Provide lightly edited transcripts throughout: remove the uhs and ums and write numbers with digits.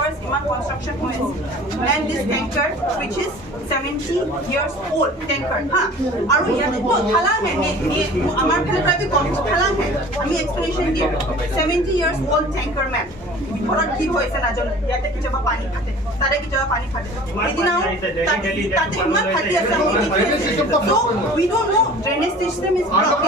First, construction and this tanker, which is 70 years old tanker. Explanation here. 70 years old tanker, ma'am. So we don't know drainage system is blocked.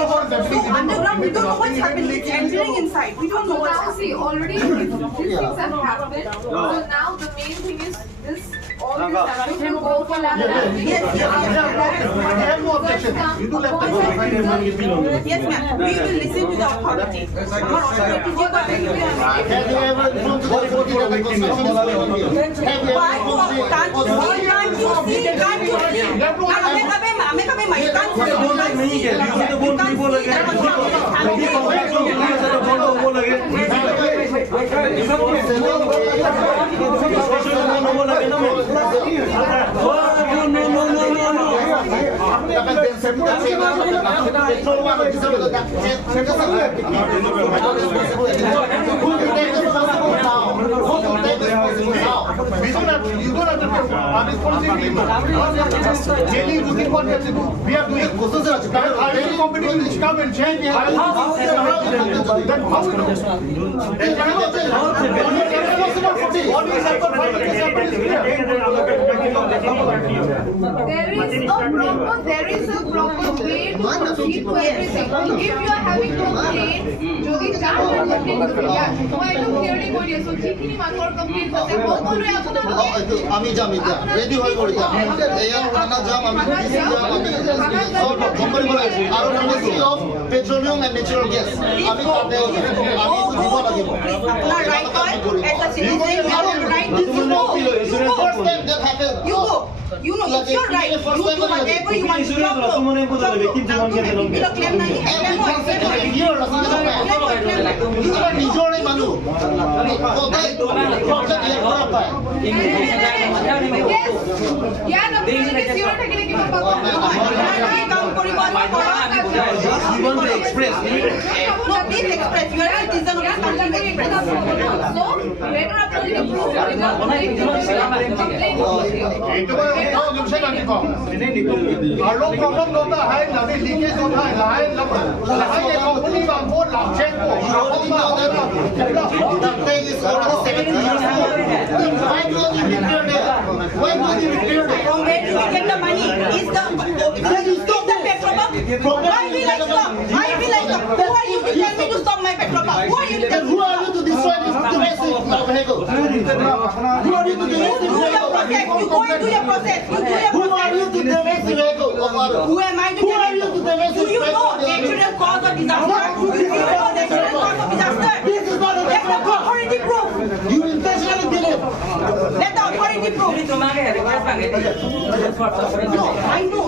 So underground we don't know what's happening. It's entering inside. We don't know what's happening. See, already these things have happened. So now the main thing is this. All this has to go for lab. Yes, ma'am. We will listen to the authority. There is a proper way to proceed to everything. If you are having complaint, যদি চার complaint তো এটা clearly কই দিছো যিখিনি মানুহৰ complaint আছে সকলোৰে আপোনাৰ আমি যাম এতিয়া ৰেডি হৈ কৰি যাম এয়া খানা যাম আমি সব কোম্পানি বলে আৰু ministry of petroleum and natural gas আমি তাতে আমি দিব লাগিব আপনার রাইট হয় এটা citizen you are right to go first time that happened you know it's your right you do whatever you want to do claim nahi নিজৰে মানুহ express no please express you are a citizen of this country express so later আপনি যদি prove করেন और लोग problem होता है नदी लीकेज होता है लाइन ये कंपनी का बोर्ड चेक को that thing is already 70 years old why don't you repair it from where do we get the money is the petrol pump why will I stop who are you to tell me to stop my petrol pump who are you to destroy this domestic vehicle who are you to destroy this vehicle you go and do your process who are you to damage the vehicle who am I to who are you to damage do you know natural cause of disaster do you know natural cause of disaster this is not a let the authority prove you intentionally did it let the authority prove no I know